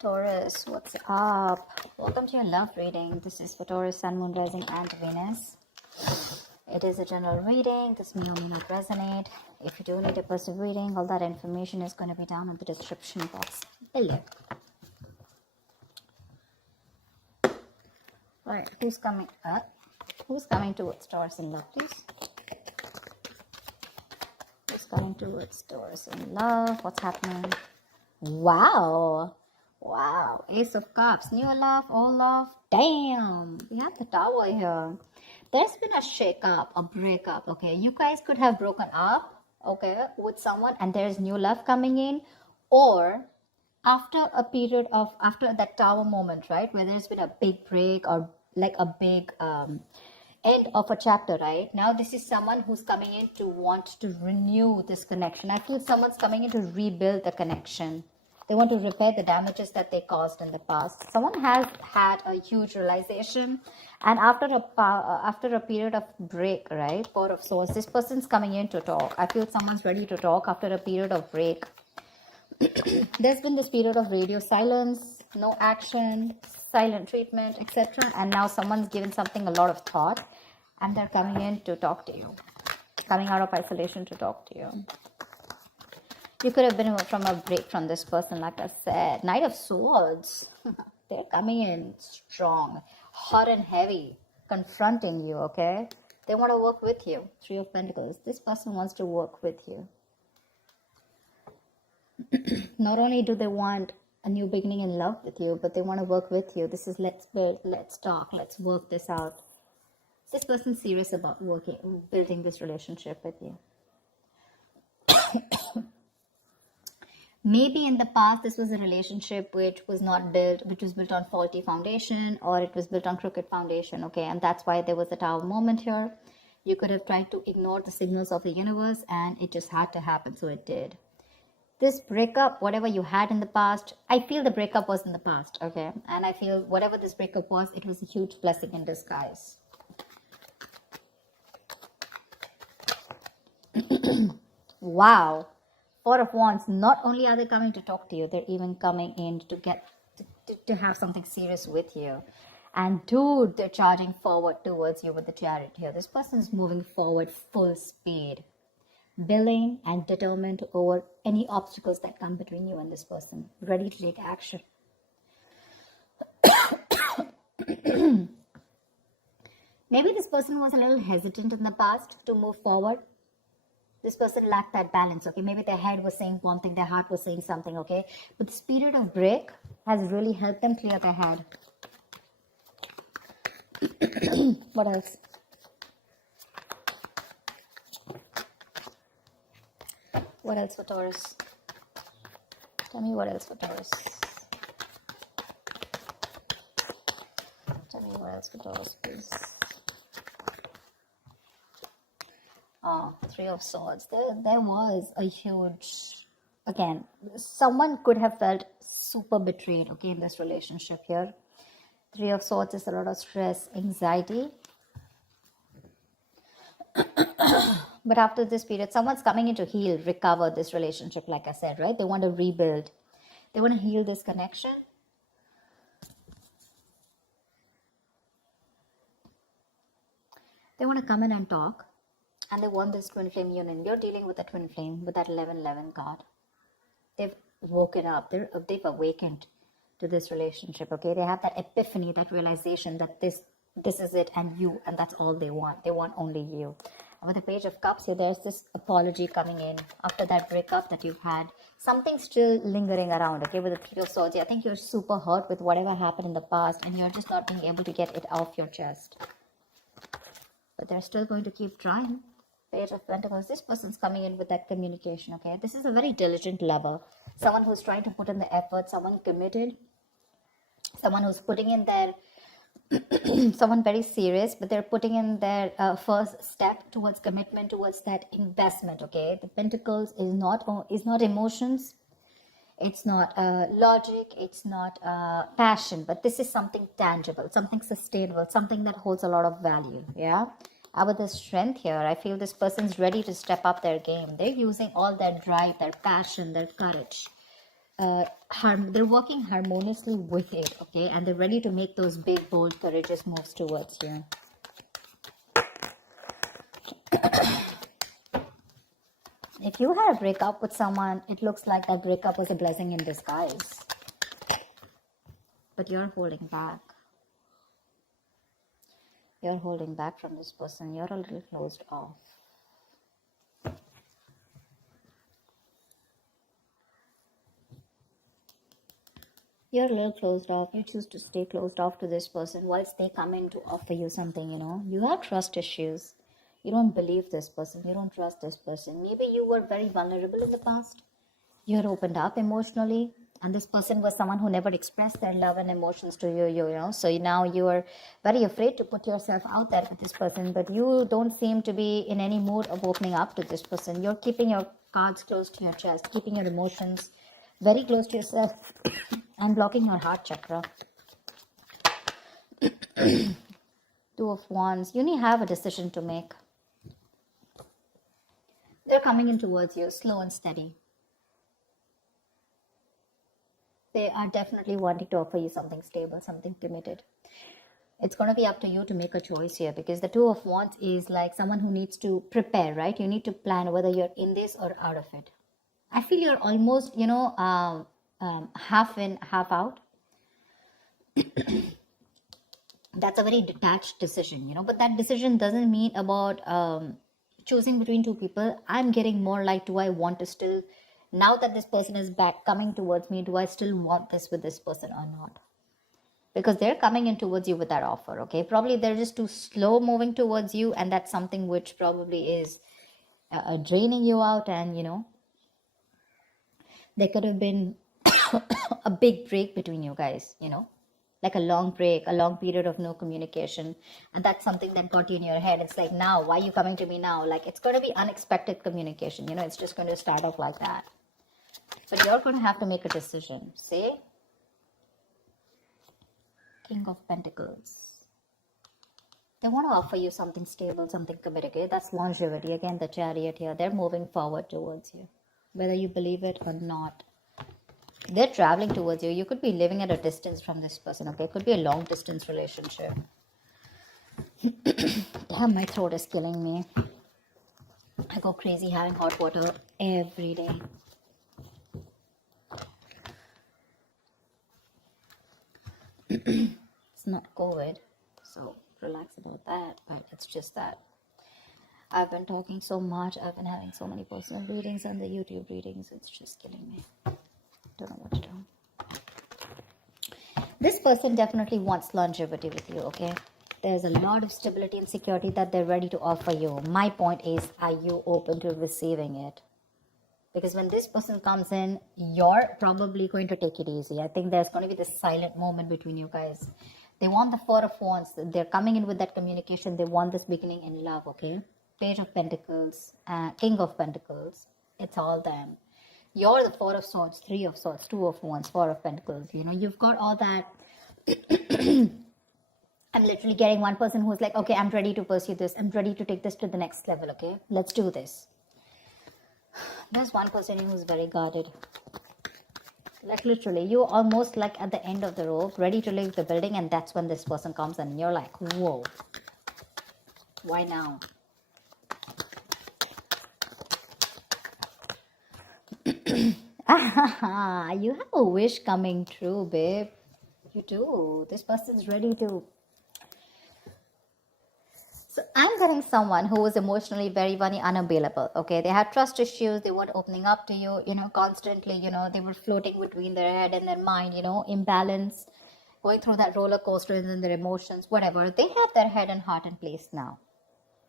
Taurus, what's up? Welcome to your love reading. This is for Taurus, Sun, Moon, Rising, and Venus. It is a general reading. This may or may not resonate. If you do need a personal reading, all that information is going to be down in the description box below. Alright, who's coming up? Who's coming towards Taurus in love, please? Who's coming towards Taurus in love? What's happening? Wow. Wow. Ace of Cups. New love, old love. Damn. We have the Tower here. There's been a shake-up, a breakup, okay? You guys could have broken up, okay, with someone and there's new love coming in. Or after a period of, after that Tower moment, right, where there's been a big break or like a big end of a chapter, right? Now this is someone who's coming in to want to renew this connection. I feel someone's coming in to rebuild the connection. They want to repair the damages that they caused in the past. Someone has had a huge realization, and after a period of break, right, Four of Swords, this person's coming in to talk. I feel someone's ready to talk after a period of break. There's been this period of radio silence, no action, silent treatment, etc. And now someone's given something a lot of thought, and they're coming in to talk to you, coming out of isolation to talk to you. You could have been from a break from this person, like I said. Knight of Swords. They're coming in strong, hot and heavy, confronting you, okay? They want to work with you. Three of Pentacles. This person wants to work with you. Not only do they want a new beginning in love with you, but they want to work with you. This is let's build, let's talk, let's work this out. This person's serious about building this relationship with you. Maybe in the past, this was a relationship which was not built, which was built on faulty foundation, or it was built on crooked foundation, okay? And that's why there was a Tower moment here. You could have tried to ignore the signals of the universe, and it just had to happen, so it did. This breakup, whatever you had in the past, I feel the breakup was in the past, okay? And I feel whatever this breakup was, it was a huge blessing in disguise. Wow. Four of Wands, not only are they coming to talk to you, they're even coming in to get to have something serious with you. And dude, they're charging forward towards you with the Chariot here. This person is moving forward full speed, willing and determined over any obstacles that come between you and this person, ready to take action. Maybe this person was a little hesitant in the past to move forward. This person lacked that balance, okay? Maybe their head was saying one thing, their heart was saying something, okay? But this period of break has really helped them clear their head. What else? What else for Taurus? Tell me what else for Taurus. Tell me what else for Taurus, please. Oh, Three of Swords. There was a huge, again, someone could have felt super betrayed, okay, in this relationship here. Three of Swords is a lot of stress, anxiety. But after this period, someone's coming in to heal, recover this relationship, like I said, right? They want to rebuild. They want to heal this connection. They want to come in and talk. And they want this twin flame union. You're dealing with a twin flame, with that 11-11 card. They've woken up. They've awakened to this relationship, okay? They have that epiphany, that realization that this is it and you, and that's all they want. They want only you. And with the Page of Cups here, there's this apology coming in after that breakup that you've had. Something's still lingering around, okay? With the Three of Swords, I think you're super hurt with whatever happened in the past, and you're just not being able to get it off your chest. But they're still going to keep trying. Page of Pentacles, this person's coming in with that communication, okay? This is a very diligent lover. Someone who's trying to put in the effort, someone committed, someone who's putting in their, someone very serious, but they're putting in their first step towards commitment, towards that investment, okay? The Pentacles is not emotions, it's not logic, it's not passion, but this is something tangible, something sustainable, something that holds a lot of value, yeah? With the Strength here, I feel this person's ready to step up their game. They're using all their drive, their passion, their courage they're working harmoniously with it, okay? And they're ready to make those big, bold, courageous moves towards you. If you had a breakup with someone, it looks like that breakup was a blessing in disguise. But you're holding back. You're holding back from this person. You're a little closed off. You're a little closed off. You choose to stay closed off to this person whilst they come in to offer you something, you know. You have trust issues. You don't believe this person. You don't trust this person. Maybe you were very vulnerable in the past. You're opened up emotionally. And this person was someone who never expressed their love and emotions to you, you know. So now you are very afraid to put yourself out there with this person. But you don't seem to be in any mood of opening up to this person. You're keeping your cards close to your chest, keeping your emotions very close to yourself and blocking your heart chakra. Two of Wands. You need to have a decision to make. They're coming in towards you, slow and steady. They are definitely wanting to offer you something stable, something committed. It's going to be up to you to make a choice here, because the Two of Wands is like someone who needs to prepare, right? You need to plan whether you're in this or out of it. I feel you're almost, you know, half in, half out. That's a very detached decision, you know, but that decision doesn't mean about choosing between two people. I'm getting more like, do I want to still, now that this person is back coming towards me, do I still want this with this person or not? Because they're coming in towards you with that offer, okay? Probably they're just too slow moving towards you, and that's something which probably is draining you out. And, you know, there could have been a big break between you guys, you know, like a long break, a long period of no communication. And that's something that got you in your head. It's like, now, why are you coming to me now? Like, it's going to be unexpected communication, you know, it's just going to start off like that. But you're going to have to make a decision. Say, King of Pentacles. They want to offer you something stable, something committed. Okay? That's longevity. Again, the Chariot here. They're moving forward towards you, whether you believe it or not. They're traveling towards you. You could be living at a distance from this person, okay? It could be a long distance relationship. Damn, my throat is killing me. I go crazy having hot water every day. It's not COVID, so relax about that, but it's just that I've been talking so much. I've been having so many personal readings and the YouTube readings. It's just killing me. Don't know what to do. This person definitely wants longevity with you, okay? There's a lot of stability and security that they're ready to offer you. My point is, are you open to receiving it? Because when this person comes in, you're probably going to take it easy. I think there's going to be this silent moment between you guys. They want the Four of Wands. They're coming in with that communication. They want this beginning in love, okay? Page of Pentacles, King of Pentacles. It's all them. You're the Four of Swords, Three of Swords, Two of Wands, Four of Pentacles. You know, you've got all that. I'm literally getting one person who's like, okay, I'm ready to pursue this. I'm ready to take this to the next level, okay? Let's do this. There's one person who's very guarded. Like literally, you're almost like at the end of the rope, ready to leave the building, and that's when this person comes in and you're like, whoa. Why now? You have a wish coming true, babe. You do. This person's ready to. So I'm getting someone who was emotionally very, very unavailable. Okay, they had trust issues. They weren't opening up to you, you know, constantly. You know, they were floating between their head and their mind. You know, imbalance, going through that roller coaster and then their emotions, whatever. They have their head and heart in place now.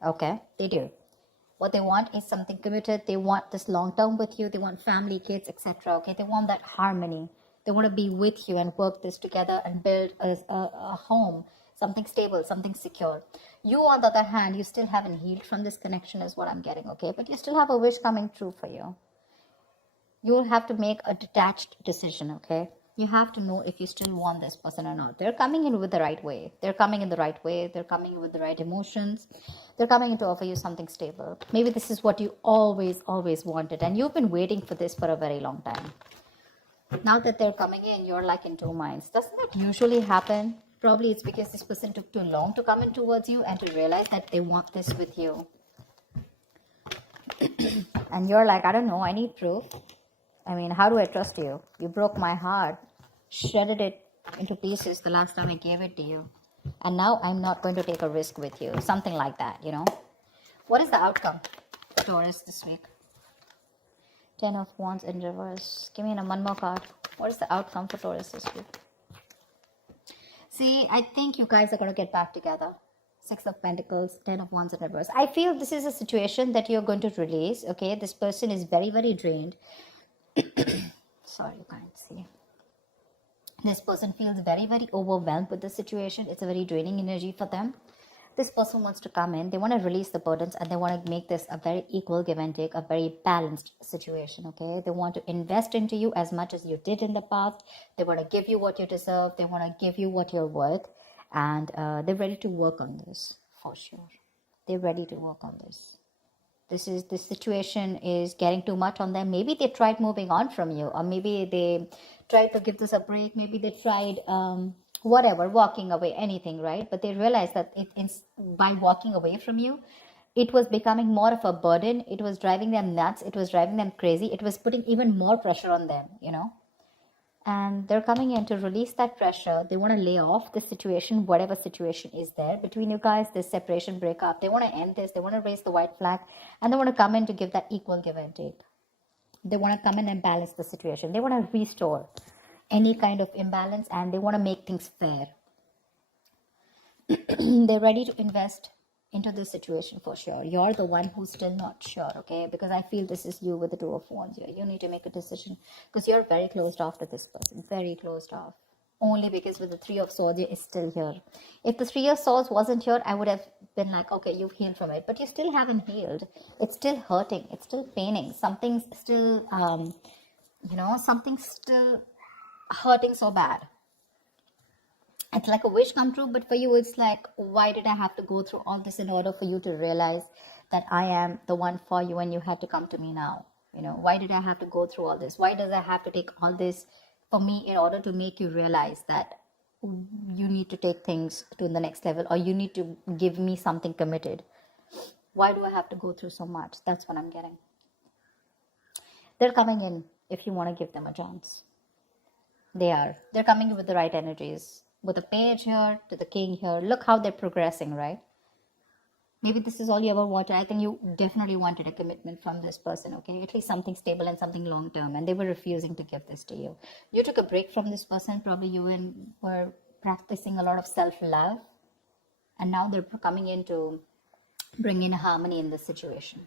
Okay, they do. What they want is something committed. They want this long term with you. They want family, kids, etc. Okay, they want that harmony. They want to be with you and work this together and build a home, something stable, something secure. You, on the other hand, you still haven't healed from this connection is what I'm getting, okay? But you still have a wish coming true for you. You'll have to make a detached decision, okay? You have to know if you still want this person or not. They're coming in with the right way. They're coming in the right way. They're coming in with the right emotions. They're coming in to offer you something stable. Maybe this is what you always, always wanted. And you've been waiting for this for a very long time. Now that they're coming in, you're like in two minds. Doesn't that usually happen? Probably it's because this person took too long to come in towards you and to realize that they want this with you. And you're like, I don't know, I need proof. I mean, how do I trust you? You broke my heart, shredded it into pieces the last time I gave it to you. And now I'm not going to take a risk with you. Something like that, you know. What is the outcome for Taurus this week? 10 of Wands in reverse. Give me one more card. What is the outcome for Taurus this week? See, I think you guys are going to get back together. 6 of Pentacles, 10 of Wands in reverse. I feel this is a situation that you're going to release, okay? This person is very, very drained. Sorry, you can't see. This person feels very, very overwhelmed with the situation. It's a very draining energy for them. This person wants to come in. They want to release the burdens and they want to make this a very equal give and take, a very balanced situation, okay? They want to invest into you as much as you did in the past. They want to give you what you deserve. They want to give you what you're worth. And they're ready to work on this, for sure. They're ready to work on this. This situation is getting too much on them. Maybe they tried moving on from you, or maybe they tried to give this a break. Maybe they tried whatever, walking away, anything, right? But they realized that by walking away from you, it was becoming more of a burden. It was driving them nuts. It was driving them crazy. It was putting even more pressure on them, you know. And they're coming in to release that pressure. They want to lay off the situation, whatever situation is there between you guys, this separation, breakup. They want to end this. They want to raise the white flag. And they want to come in to give that equal give and take. They want to come in and balance the situation. They want to restore any kind of imbalance. And they want to make things fair. They're ready to invest into this situation for sure. You're the one who's still not sure, okay? Because I feel this is you with the 2 of Wands here. You need to make a decision because you're very closed off to this person. Very closed off. Only because with the 3 of Swords, it's still here. If the 3 of Swords wasn't here, I would have been like, okay, you've healed from it. But you still haven't healed. It's still hurting. It's still paining. Something's still, something's still hurting so bad. It's like a wish come true, but for you, it's like, why did I have to go through all this in order for you to realize that I am the one for you and you had to come to me now? You know, why did I have to go through all this? Why does I have to take all this for me in order to make you realize that you need to take things to the next level or you need to give me something committed? Why do I have to go through so much? That's what I'm getting. They're coming in if you want to give them a chance. They're coming in with the right energies. With the page here to the king here. Look how they're progressing, right? Maybe this is all you ever wanted. I think you definitely wanted a commitment from this person, okay? At least something stable and something long-term. And they were refusing to give this to you. You took a break from this person. Probably you were practicing a lot of self-love. And now they're coming in to bring in harmony in this situation.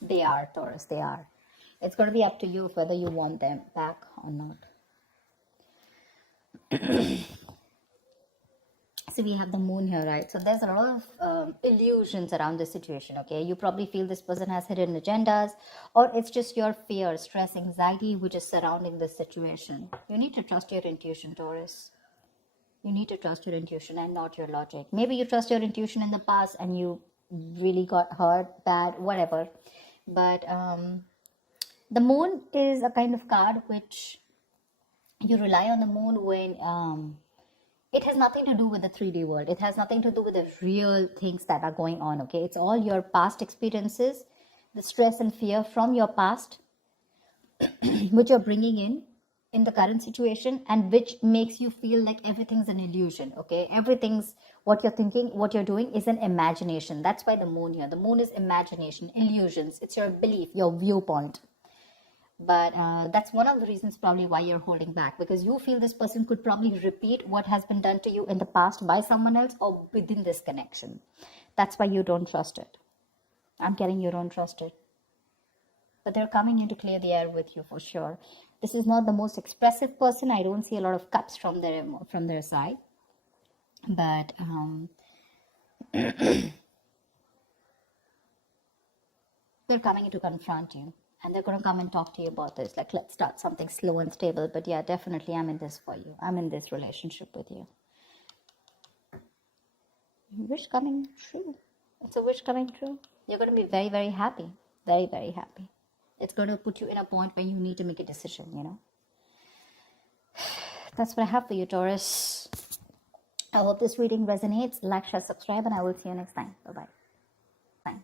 They are, Taurus, they are. It's going to be up to you whether you want them back or not. So we have the moon here, right? So there's a lot of illusions around this situation, okay? You probably feel this person has hidden agendas, or it's just your fear, stress, anxiety, which is surrounding this situation. You need to trust your intuition, Taurus. You need to trust your intuition and not your logic. Maybe you trust your intuition in the past and you really got hurt, bad, whatever. But the moon is a kind of card which you rely on the moon when... it has nothing to do with the 3D world. It has nothing to do with the real things that are going on, okay? It's all your past experiences, the stress and fear from your past, which you're bringing in the current situation, and which makes you feel like everything's an illusion, okay? Everything's what you're thinking, what you're doing is an imagination. That's why the moon here. The moon is imagination, illusions. It's your belief, your viewpoint. But that's one of the reasons probably why you're holding back, because you feel this person could probably repeat what has been done to you in the past by someone else or within this connection. That's why you don't trust it. I'm getting you don't trust it. But they're coming in to clear the air with you for sure. This is not the most expressive person. I don't see a lot of cups from their side. But they're coming in to confront you. And they're going to come and talk to you about this. Like, let's start something slow and stable. But yeah, definitely I'm in this for you. I'm in this relationship with you. Wish coming true. It's a wish coming true. You're going to be very, very happy. Very, very happy. It's going to put you in a point where you need to make a decision, you know. That's what I have for you, Taurus. I hope this reading resonates. Like, share, subscribe, and I will see you next time. Bye-bye. Bye.